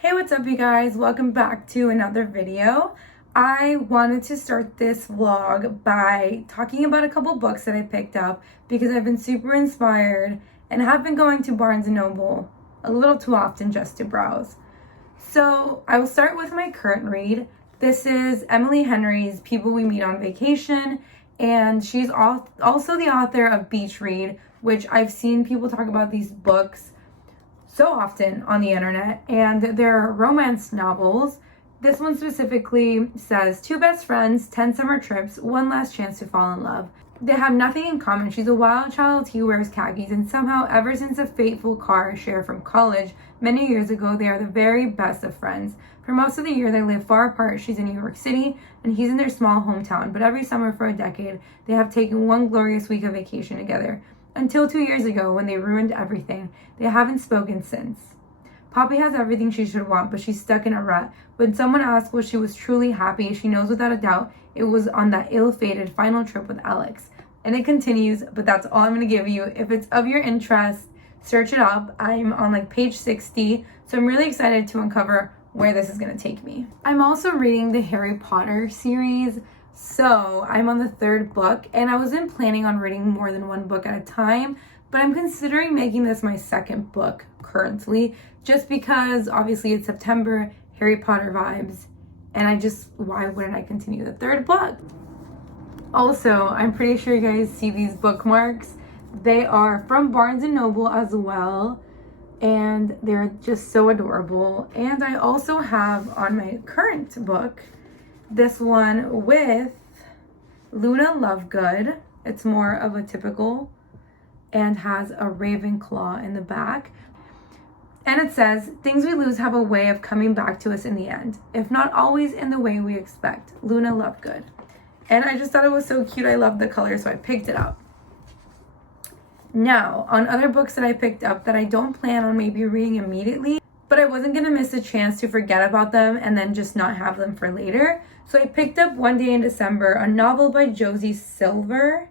Hey, what's up you guys? Welcome back to another video. I wanted to start this vlog by talking about a couple books that I picked up because I've been super inspired and have been going to Barnes & Noble a little too often just to browse. So I will start with my current read. This is Emily Henry's People We Meet on Vacation, and she's also the author of Beach Read, which I've seen people talk about these books so often on the internet, and they're romance novels. This one specifically says 2 best friends, 10 summer trips, 1 last chance to fall in love. They have nothing in common. She's a wild child, he wears khakis, and somehow ever since a fateful car share from college many years ago, they are the very best of friends. For most of the year they live far apart. She's in New York City and he's in their small hometown, but every summer for a decade they have taken one glorious week of vacation together. Until 2 years ago when they ruined everything. They haven't spoken since. Poppy has everything she should want, but she's stuck in a rut. When someone asks what she was truly happy, she knows without a doubt it was on that ill-fated final trip with Alex. And it continues, but that's all I'm going to give you. If it's of your interest, search it up. I'm on like page 60, so I'm really excited to uncover where this is going to take me. I'm also reading the Harry Potter series. So I'm on the 3rd book, and I wasn't planning on reading more than 1 book at a time, but I'm considering making this my 2nd book currently, just because obviously it's September, Harry Potter vibes, and why wouldn't I continue the 3rd book? Also, I'm pretty sure you guys see these bookmarks. They are from Barnes & Noble as well, and they're just so adorable. And I also have on my current book, this one with Luna Lovegood. It's more of a typical and has a Ravenclaw in the back. And it says, things we lose have a way of coming back to us in the end, if not always in the way we expect. Luna Lovegood. And I just thought it was so cute. I love the color, so I picked it up. Now, on other books that I picked up that I don't plan on maybe reading immediately, but I wasn't going to miss a chance to forget about them and then just not have them for later. So I picked up One Day in December, a novel by Josie Silver.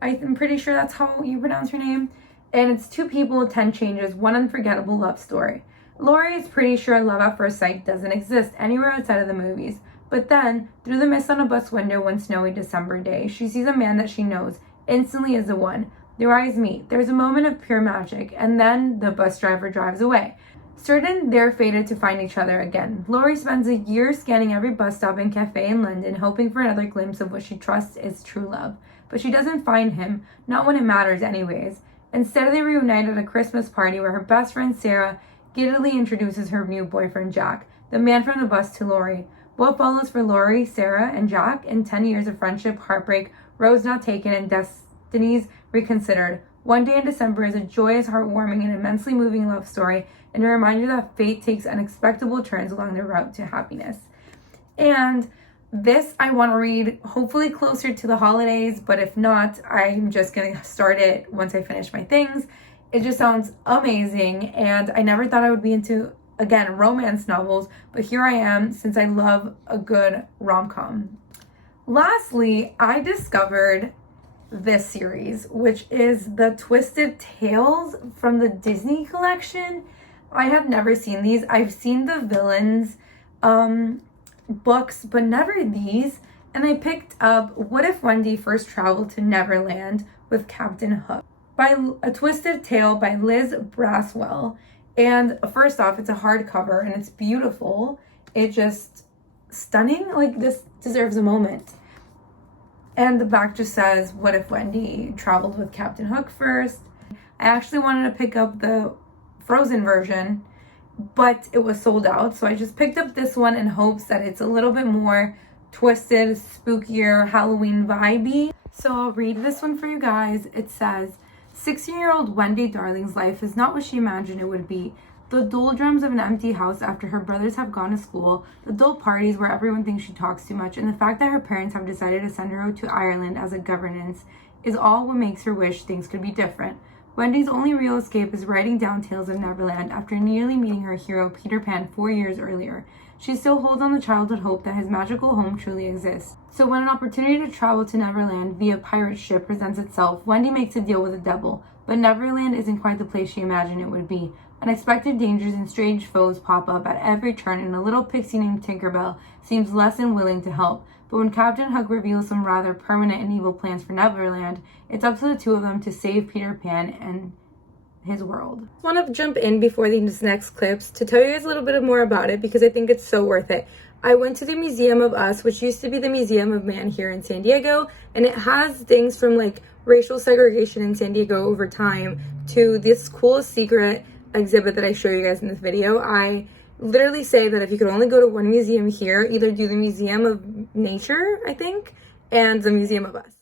I'm pretty sure that's how you pronounce her name. And it's 2 people, 10 changes, 1 unforgettable love story. Lori is pretty sure love at first sight doesn't exist anywhere outside of the movies. But then, through the mist on a bus window one snowy December day, she sees a man that she knows instantly is the one. Their eyes meet. There's a moment of pure magic, and then the bus driver drives away. Certain they're fated to find each other again. Laurie spends a year scanning every bus stop and cafe in London, hoping for another glimpse of what she trusts is true love. But she doesn't find him, not when it matters anyways. Instead, they reunite at a Christmas party where her best friend Sarah giddily introduces her new boyfriend Jack, the man from the bus, to Laurie. What follows for Laurie, Sarah, and Jack in 10 years of friendship, heartbreak, roads not taken, and destinies reconsidered. One Day in December is a joyous, heartwarming, and immensely moving love story, and a reminder that fate takes unexpected turns along the route to happiness. And this I want to read hopefully closer to the holidays, but if not, I'm just going to start it once I finish my things. It just sounds amazing, and I never thought I would be into, again, romance novels, but here I am since I love a good rom-com. Lastly, I discovered this series, which is the Twisted Tales from the Disney collection. I have never seen these. I've seen the villains books, but never these. And I picked up What If Wendy First Traveled to Neverland with Captain Hook by A Twisted Tale by Liz Braswell. And first off, it's a hardcover and it's beautiful. It's just stunning. Like, this deserves a moment. And the back just says, what if Wendy traveled with Captain Hook first? I actually wanted to pick up the Frozen version, but it was sold out. So I just picked up this one in hopes that it's a little bit more twisted, spookier, Halloween vibey. So I'll read this one for you guys. It says, 16-year-old Wendy Darling's life is not what she imagined it would be. The doldrums of an empty house after her brothers have gone to school, the dull parties where everyone thinks she talks too much, and the fact that her parents have decided to send her to Ireland as a governess is all what makes her wish things could be different. Wendy's only real escape is writing down Tales of Neverland after nearly meeting her hero Peter Pan 4 years earlier. She still holds on the childhood hope that his magical home truly exists. So when an opportunity to travel to Neverland via pirate ship presents itself, Wendy makes a deal with the devil. But Neverland isn't quite the place she imagined it would be. Unexpected dangers and strange foes pop up at every turn, and a little pixie named Tinkerbell seems less than willing to help. But when Captain Hook reveals some rather permanent and evil plans for Neverland, it's up to the two of them to save Peter Pan and his world. I want to jump in before these next clips to tell you guys a little bit more about it because I think it's so worth it. I went to the Museum of Us, which used to be the Museum of Man here in San Diego, and it has things from like racial segregation in San Diego over time to this cool secret exhibit that I show you guys in this video. I literally say that if you could only go to one museum here, either do the Museum of Nature, I think, and the Museum of Us.